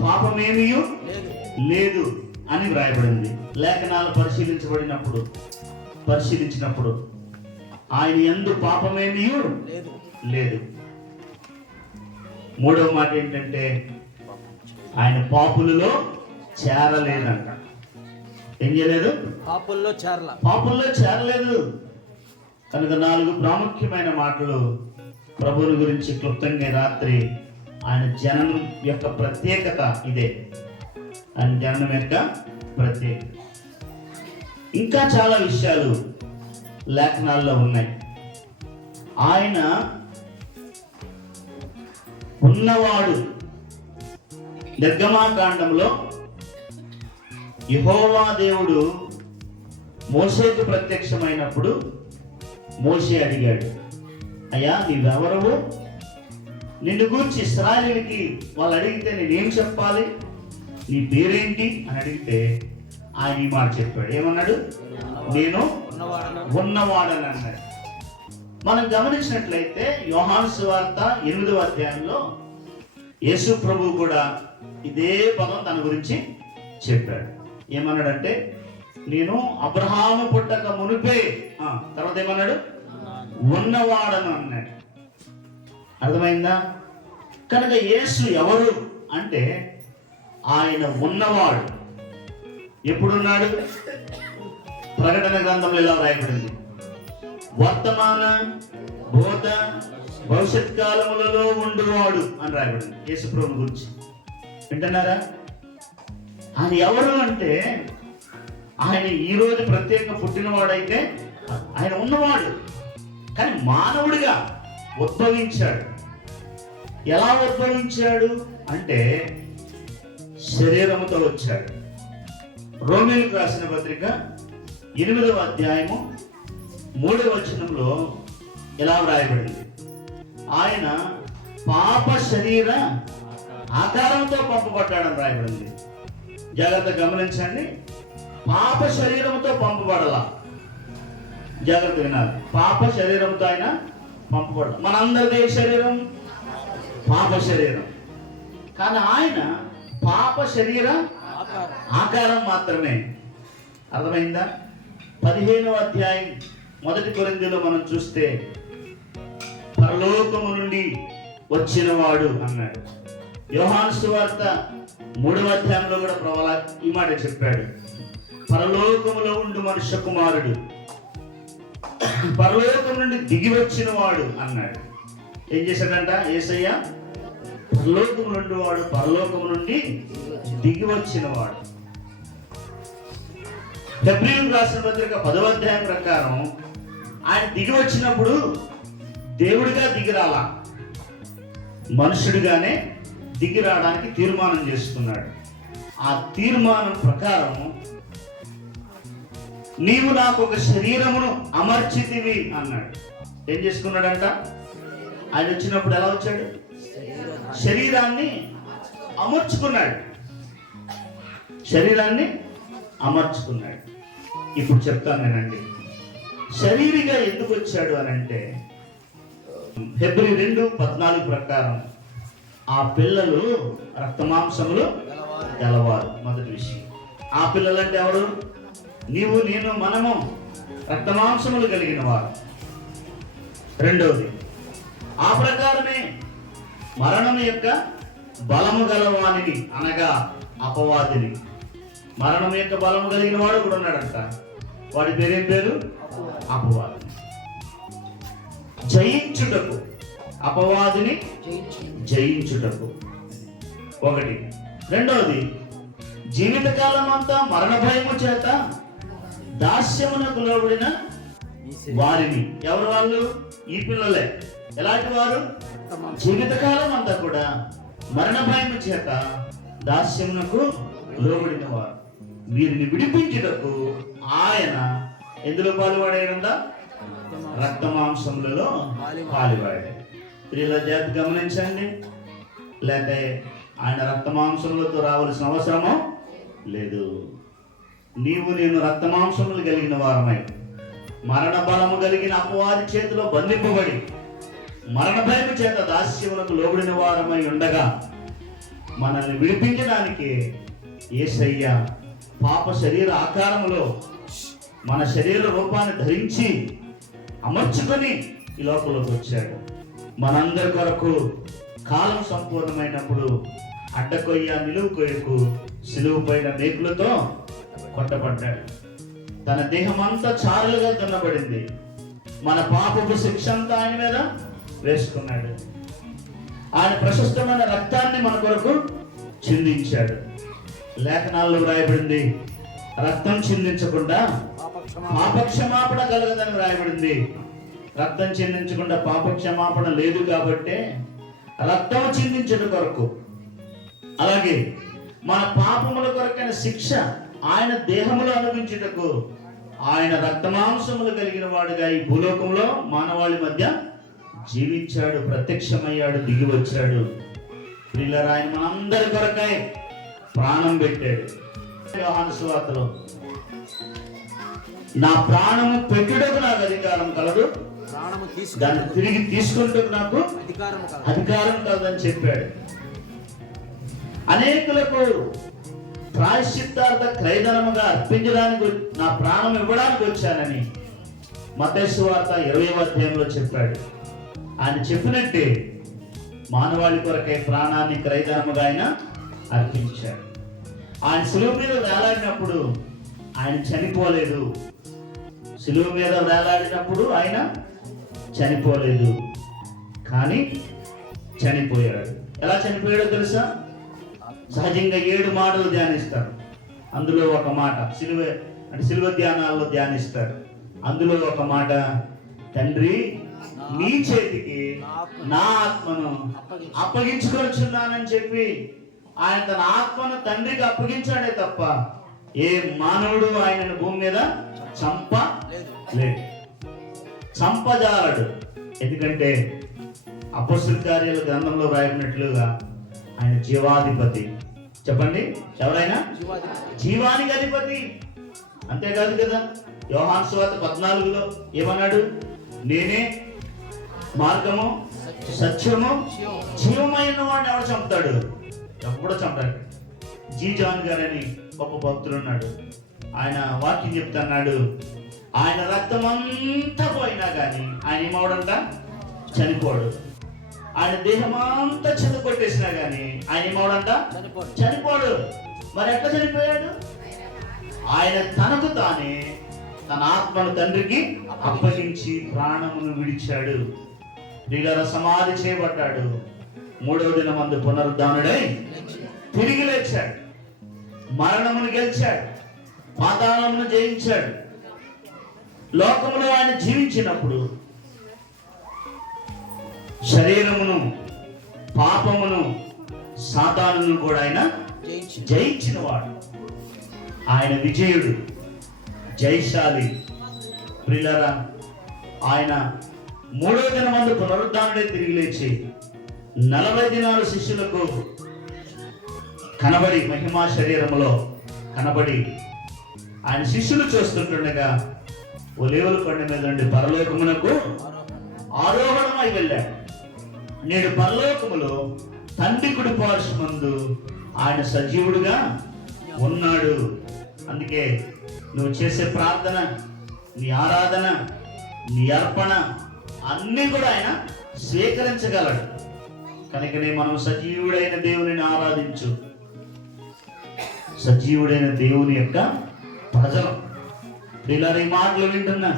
పాపమేమీ లేదు అని వ్రాయబడింది. లేఖనాలు పరిశీలించినప్పుడు ఆయన యందు పాపమేమీ లేదు. మూడవ మాట ఏంటంటే ఆయన పాపులలో చేరలేదంట. ఏం చేయలేదు? పాపుల్లో చేరలేదు. కనుక 4 ప్రాముఖ్యమైన మాటలు ప్రభువుని గురించి క్లుప్తంగా రాత్రి. ఆయన జననం యొక్క ప్రత్యేకత ఇదే. ఆయన జననం యొక్క ప్రత్యేకత. ఇంకా చాలా విషయాలు లేఖనాల్లో ఉన్నాయి. ఆయన ఉన్నవాడు. నిర్గమాకాండంలో యెహోవా దేవుడు మోషేకు ప్రత్యక్షమైనప్పుడు మోషే అడిగాడు, అయ్యా నీవెవరవు? నిన్ను గూర్చి ఇశ్రాయేలుకి వాళ్ళు అడిగితే నేనేం చెప్పాలి? నీ పేరేంటి అని అడిగితే ఆయన ఈ మాట చెప్పాడు. ఏమన్నాడు? నేను ఉన్నవాడని అన్నాడు. మనం గమనించినట్లయితే యోహాను సువార్త 8వ అధ్యాయంలో యేసు ప్రభువు కూడా ఇదే పదం తన గురించి చెప్పాడు. ఏమన్నాడంటే, నేను అబ్రహాము పుట్టక మునిపే, తర్వాత ఏమన్నాడు? ఉన్నవాడను అన్నాడు. అర్థమైందా? కనుక యేసు ఎవరు అంటే ఆయన ఉన్నవాడు. ఎప్పుడున్నాడు? ప్రకటన గ్రంథంలో ఇలా రాయబడింది, వర్తమాన భూత భవిష్యత్ కాలములలో ఉండువాడు అని రాయబడింది యేసు ప్రభువు గురించి. వింటున్నారా? ఆయన ఎవరు అంటే ఆయన ఈరోజు ప్రత్యేకంగా పుట్టినవాడైతే ఆయన ఉన్నవాడు, కానీ మానవుడిగా ఉద్భవించాడు. ఎలా ఉద్భవించాడు అంటే శరీరముతో వచ్చాడు. రోమీయులకు రాసిన పత్రిక 8వ అధ్యాయము 3వ వచనంలో ఇలా వ్రాయబడింది, ఆయన పాప శరీర ఆకారంతో పంపబడ్డాడని రాయబడింది. జాగ్రత్తగా గమనించండి. పాప శరీరంతో పంపబడాల. జాగ్రత్త వినాలి. పాప శరీరంతో ఆయన పంపబడాలి. మనందరిదే శరీరం పాప శరీరం, కానీ ఆయన పాప శరీర ఆకారం మాత్రమే. అర్థమైందా? 15వ అధ్యాయం 1 కొరింథీయులో మనం చూస్తే పరలోకము నుండి వచ్చినవాడు అన్నాడు. యోహాను సువార్త 3వ అధ్యాయంలో కూడా ప్రభువు ఈ మాట చెప్పాడు, పరలోకములో ఉండు మనుష్య కుమారుడు పరలోకం నుండి దిగి వచ్చిన వాడు అన్నాడు. ఏం చేశాడంట యేసయ్య? పరలోకము నుండి వాడు, పరలోకము నుండి దిగి వచ్చిన వాడు. హెబ్రీయులకు రాసిన పత్రిక 10వ అధ్యాయం ప్రకారం ఆయన దిగి వచ్చినప్పుడు దేవుడిగా దిగిరాలా, మనుషుడిగానే దిగి రావడానికి తీర్మానం చేసుకున్నాడు. ఆ తీర్మానం ప్రకారం నీవు నాకు ఒక శరీరమును అమర్చితివి అన్నాడు. ఏం చేసుకున్నాడంట? ఆయన వచ్చినప్పుడు ఎలా వచ్చాడు? శరీరాన్ని అమర్చుకున్నాడు. శరీరాన్ని అమర్చుకున్నాడు. ఇప్పుడు చెప్తాను నేనండి, శరీరిగా ఎందుకు వచ్చాడు అని అంటే హెబ్రీ 2:14 ప్రకారం ఆ పిల్లలు రక్తమాంసములు గలవారు. మొదటి విషయం, ఆ పిల్లలంటే ఎవరు? నీవు, నేను, మనము రక్తమాంసములు కలిగిన వారు. రెండవది, ఆ ప్రకారమే మరణం యొక్క బలము గలవానిని అనగా అపవాదిని. మరణం యొక్క బలము కలిగిన వాడు కూడా ఉన్నాడంట. వాడి పేరేం పేరు? అపవాది. జయించుటకు, అపవాదిని జయించుటకు. ఒకటి. రెండవది, జీవితకాలం అంతా మరణ భయము చేత దాస్యమునకు లోబడిన వారిని. ఎవరు వాళ్ళు? ఈ పిల్లలే. ఎలాంటి వారు? జీవితకాలం అంతా కూడా మరణ భయము చేత దాస్యమునకు లోబడిన వారు. వీరిని విడిపించుటకు ఆయన ఎందులో పాలుపడేయందా? రక్త మాంసములలో పాలుపడే. ప్రియుల జాతి గమనించండి. లేకపోతే ఆయన రక్త మాంసములతో రావాల్సిన అవసరమో లేదు. నీవు నేను రక్త మాంసములు కలిగిన వారమై మరణ బలము కలిగిన అపవాది చేతిలో బంధింపబడి మరణ భయము చేత దాస్యములకు లోబడిన వారమై ఉండగా మనల్ని విడిపించడానికి యేసయ్య పాప శరీర ఆకారములో మన శరీర రూపాన్ని ధరించి అమర్చుకొని ఈ లోకంలోకి వచ్చాడు. మనందరి కొరకు కాలం సంపూర్ణమైనప్పుడు అడ్డకొయ్య నిలువు కొయ్యకు సిలువు పైన మేకులతో కొట్టబడ్డాడు. తన దేహం అంతా చారులుగా దున్నబడింది. మన పాపపు శిక్ష అంతా ఆయన మీద వేసుకున్నాడు. ఆయన ప్రశస్తమైన రక్తాన్ని మన కొరకు చిందించాడు. లేఖనాల్లో రాయబడింది, రక్తం చిందించకుండా పాపక్షమాపణ కలగదని రాయబడింది. రక్తం చిందించకుండా పాపక్షమాపణ లేదు కాబట్టి రక్తం చిందించడం కొరకు, అలాగే మన పాపముల కొరకైన శిక్ష ఆయన దేహములో అనుభవించుటకు ఆయన రక్తమాంసములు కలిగిన వాడుగా ఈ భూలోకంలో మానవాళి మధ్య జీవించాడు, ప్రత్యక్షమయ్యాడు, దిగి వచ్చాడు. ప్రియులారా, ఆయన మనందరి కొరకై ప్రాణం పెట్టాడు. యోహాను సువార్తలో, నా ప్రాణము పెట్టుటకు నాకు అధికారం కలదు, దాన్ని తిరిగి తీసుకుంటూ నాకు అధికారం కలదని చెప్పాడు. అనేకులకు ప్రాయశ్చిత్తార్థ క్రయధనముగా అర్పించడానికి నా ప్రాణం ఇవ్వడానికి వచ్చానని మత్తయి సువార్త 20వ అధ్యాయంలో చెప్పాడు. ఆయన చెప్పినట్టే మానవాళి కొరకై ప్రాణాన్ని క్రయధనముగా ఆయన అర్పించాడు. ఆయన సిలువ మీద వేలాడినప్పుడు ఆయన చనిపోలేదు. సిలువ మీద వేలాడినప్పుడు ఆయన చనిపోలేదు, కానీ చనిపోయాడు. ఎలా చనిపోయాడో తెలుసా? సహజంగా 7 మాటలు ధ్యానిస్తారు. అందులో ఒక మాట సిలువ ధ్యానాల్లో ధ్యానిస్తారు. అందులో ఒక మాట, తండ్రి నీ చేతికి నా ఆత్మను అప్పగించుకొచ్చున్నానని చెప్పి ఆయన తన ఆత్మను తండ్రికి అప్పగించాడే తప్ప ఏ మానవుడు ఆయనను భూమి మీద చంపజాలడు. ఎందుకంటే అపొస్తలుల కార్యాల గ్రంథంలో రాయబడినట్లుగా ఆయన జీవాధిపతి. చెప్పండి, ఎవరైనా జీవానికి అధిపతి. అంతేకాదు కదా, యోహాను సువార్త 14లో ఏమన్నాడు? నేనే మార్గము, సత్యము, జీవమైన వాడిని ఎవడు చంపుతాడు? ఎవడో చంపాడు. జీ జాన్ గారని గొప్ప భక్తులు ఉన్నాడు. ఆయన వాక్యం చెప్తున్నాడు, ఆయన రక్తం అంతా పోయినా కానీ ఆయన ఏమవడంట? చనిపోడు. ఆయన దేహం అంతా చెదకొట్టేసినా కానీ ఆయన ఏమవడంట? చనిపోడు. మరి ఎట్లా చనిపోయాడు? ఆయన తనకు తానే తన ఆత్మను తండ్రికి అప్పగించి ప్రాణమును విడిచాడు. ప్రియులారా, సమాధి చేయబడ్డాడు. 3వ దినమందు పునరుద్ధానుడై తిరిగి లేచాడు. మరణమును గెలిచాడు, పాతాళమును జయించాడు. లోకములో ఆయన జీవించినప్పుడు శరీరమును, పాపమును, సాతానును కూడా ఆయన జయించిన వాడు. ఆయన విజయుడు, జయశాలి. ప్రియులారా, ఆయన 3వ దినమందు పునరుద్ధానుడై తిరిగి లేచి 40 దినాలు శిష్యులకు కనబడి, మహిమా శరీరములో కనబడి ఆయన శిష్యులు చూస్తుండగా ఒలీవల కొండ మీద నుండి పరలోకమునకు ఆరోహణమై వెళ్ళాడు. నేడు పరలోకములో తండ్రి కుడి పార్శ్వమందు ఆయన సజీవుడుగా ఉన్నాడు. అందుకే నువ్వు చేసే ప్రార్థన, నీ ఆరాధన, నీ అర్పణ అన్నీ కూడా ఆయన స్వీకరించగలడు. కనుకనే మనం సజీవుడైన దేవుని ఆరాధించు. సజీవుడైన దేవుని యొక్క ప్రజలు. ఇలా ఈ మాటలు వింటున్నా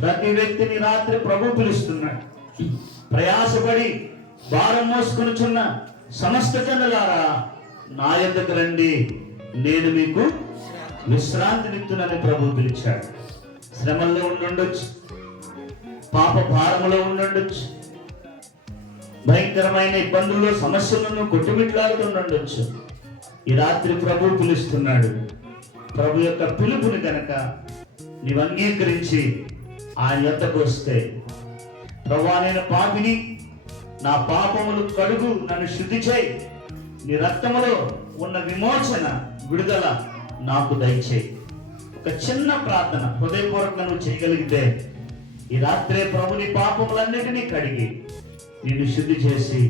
ప్రతి వ్యక్తిని రాత్రి ప్రభు పిలుస్తున్నాడు. ప్రయాసపడి భారం మోసుకొనుచున్న సమస్త జనులారా నా యొద్దకు రండి, నేను మీకు విశ్రాంతినిత్తునని ప్రభు పిలిచాడు. శ్రమల్లో ఉండుండొచ్చు, పాప భారములో ఉండుండొచ్చు, భయంకరమైన ఇబ్బందుల్లో సమస్యలను కొట్టుమిట్లాడుతుండొచ్చు. ఈ రాత్రి ప్రభు పిలుస్తున్నాడు. ప్రభు యొక్క పిలుపుని కనుక నీవు అంగీకరించి ఆయన యొద్దకు వస్తే, ప్రభువా నేను పాపిని, నా పాపములు కడుగు, నన్ను శుద్ధి చేయి, నీ రక్తములో ఉన్న విమోచన విడుదల నాకు దయచేయి. ఒక చిన్న ప్రార్థన హృదయపూర్వకంగా నువ్వు చేయగలిగితే ఈ రాత్రే ప్రభు నీ పాపములన్నిటినీ కడిగి నిన్ను శుద్ధి చేసి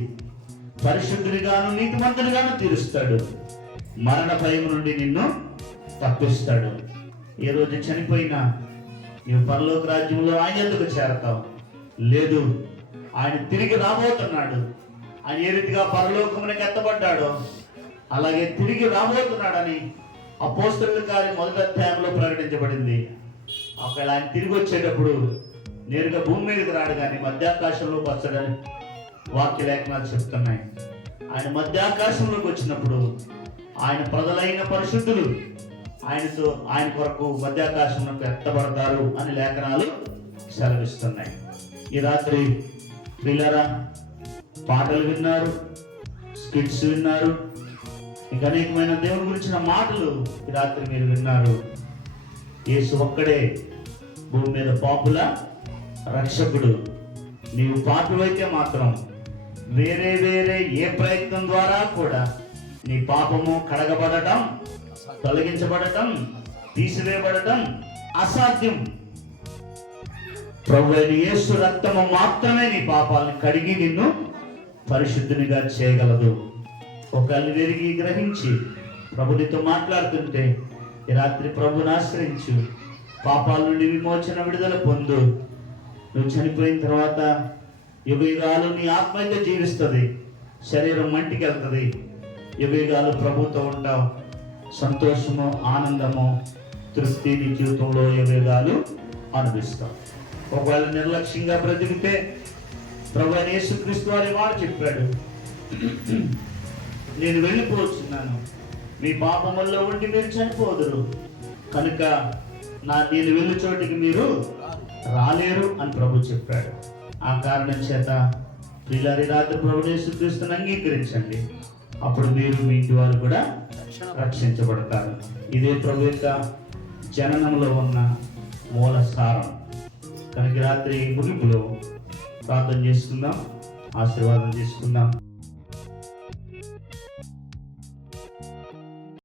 పరిశుద్ధునిగాను నీతిమంతునిగాను తీరుస్తాడు. మరణ భయం నుండి నిన్ను తప్పిస్తాడు. ఏ రోజు చనిపోయినా నీవు పరలోక రాజ్యంలో ఆయన ఎందుకు చేరతావు? లేదు, ఆయన తిరిగి రాబోతున్నాడు. ఆయన ఏ రీతిగా పరలోకమునికి ఎత్తబడ్డాడో అలాగే తిరిగి రాబోతున్నాడని అపోస్తలుల కార్యం 1వ అధ్యాయంలో ప్రకటించబడింది. ఒకవేళ ఆయన తిరిగి వచ్చేటప్పుడు నేరుగా భూమి మీదకి రాడు, కానీ మధ్యాకాశంలోకి వస్తాడని వాక్య లేఖనాలు చెప్తున్నాయి. ఆయన మధ్యాకాశంలోకి వచ్చినప్పుడు ఆయన ప్రజలైన పరిశుద్ధులు ఆయన కొరకు మధ్యాకాశంలోకి ఎత్తబడతారు అని లేఖనాలు సెలవిస్తున్నాయి. ఈ రాత్రి పిల్లరా పాటలు విన్నారు, స్కిట్స్ విన్నారు, ఇంకా అనేకమైన దేవుని గురించిన మాటలు ఈ రాత్రి మీరు విన్నారు. యేసు ఒక్కడే భూమి మీద పాపుల రక్షకుడు. నీవు పాపివైతే మాత్రం వేరే ఏ ప్రయత్నం ద్వారా కూడా నీ పాపము కడగబడటం, తొలగించబడటం, తీసివేయబడటం అసాధ్యం. ప్రభువైన యేసు రక్తము మాత్రమే నీ పాపాలను కడిగి నిన్ను పరిశుద్ధునిగా చేయగలదు. ఒకవేళ వెరిగి గ్రహించి ప్రభునితో మాట్లాడుతుంటే ఈ రాత్రి ప్రభుని ఆశ్రయించు, పాపాల నుండి విమోచన విడుదల పొందు. నువ్వు చనిపోయిన తర్వాత యుగయుగాలు నీ ఆత్మ అయితే జీవిస్తుంది, శరీరం మంటికి వెళ్తుంది. యుగయుగాలు ప్రభుతో ఉంటావు. సంతోషము, ఆనందము, తృప్తి నీ జీవితంలో యుగయుగాలు అనుభవిస్తావు. ఒకవేళ నిర్లక్ష్యంగా బ్రతికితే ప్రభువైన యేసుక్రీస్తు వారి మాట చెప్పాడు, నేను వెళ్ళిపోతున్నాను, మీ పాపముల్లో ఉండి మీరు చనిపోదురు, కనుక నేను వెళ్ళి చోటికి మీరు రాలేరు అని ప్రభు చెప్పాడు. ఆ కారణం చేత ప్రియులారి రాత్రి ప్రభువైన యేసుక్రీస్తుని అంగీకరించండి, అప్పుడు మీరు మీ ఇంటి వారు కూడా రక్షించబడతారు. ఇదే ప్రభు యొక్క జననంలో ఉన్న మూల సారం. కనుక రాత్రి ముగింపులో ప్రార్థన చేసుకుందాం, ఆశీర్వాదం చేసుకుందాం.